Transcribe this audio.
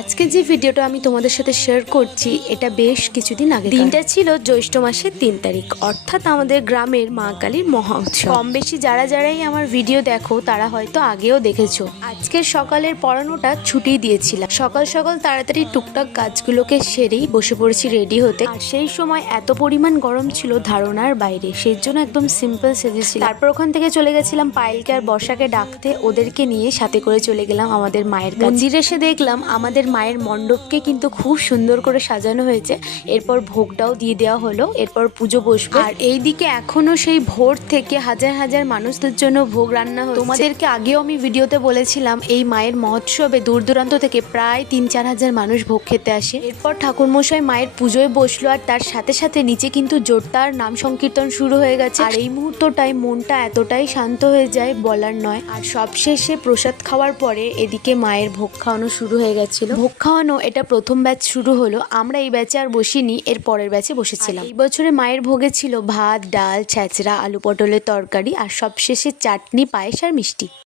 আজকে যে ভিডিওটা আমি তোমাদের সাথে শেয়ার করছি এটা বেশ কিছুদিন আগে। দিনটা ছিল জ্যৈষ্ঠ মাসের 3 তারিখ, অর্থাৎ আমাদের গ্রামের মা কালীর মহা উৎসব। কম বেশি যারাই আমার ভিডিও দেখো তারা হয়তো আগেও দেখেছো। আজকের সকালের পড়ানোটা ছুটি দিয়েছিলাম। সকাল সকাল তাড়াতাড়ি টুকটাক কাজগুলোকে সেরেই বসে পড়েছি রেডি হতে। আর সেই সময় এত পরিমাণ গরম ছিল ধারণার বাইরে, সেই জন্য একদম সিম্পল সেজেছিলাম। তারপর ওখান থেকে চলে গেছিলাম পায়েলকে আর বর্ষাকে ডাকতে, ওদেরকে নিয়ে সাথে করে চলে গেলাম আমাদের মায়ের মন্দিরে। এসে দেখলাম আমাদের মায়ের মণ্ডপকে কিন্তু খুব সুন্দর করে সাজানো হয়েছে। এরপর ভোগটাও দিয়ে দেওয়া হলো, এরপর পুজো বসবে। আর এইদিকে এখনো সেই ভোর থেকে হাজার হাজার মানুষদের জন্য ভোগ রান্না হচ্ছে। তোমাদেরকে আগেও আমি ভিডিওতে বলেছিলাম এই মায়ের মহোৎসবে দূর দূরান্ত থেকে প্রায় 3-4 হাজার মানুষ ভোগ খেতে আসে। এরপর ঠাকুরমশাই মায়ের পুজোয় বসলো, আর তার সাথে সাথে নিচে কিন্তু জোরদার নাম সংকীর্তন শুরু হয়ে গেছে। আর এই মুহূর্তটাই মনটা এতটাই শান্ত হয়ে যায় বলার নয়। আর সবশেষে প্রসাদ খাওয়ার পরে এদিকে মায়ের ভোগ খাওয়ানো শুরু হয়ে গেছিল। ভোগ খাওয়ানো এটা প্রথম ব্যাচ শুরু হলো। আমরা এই ব্যাচে আর বসিনি, এর পরের ব্যাচে বসেছিলাম। এই বছরে মায়ের ভোগে ছিল ভাত, ডাল, ছ্যাঁচড়া, আলু পটলের তরকারি আর সবশেষে চাটনি, পায়েস আর মিষ্টি।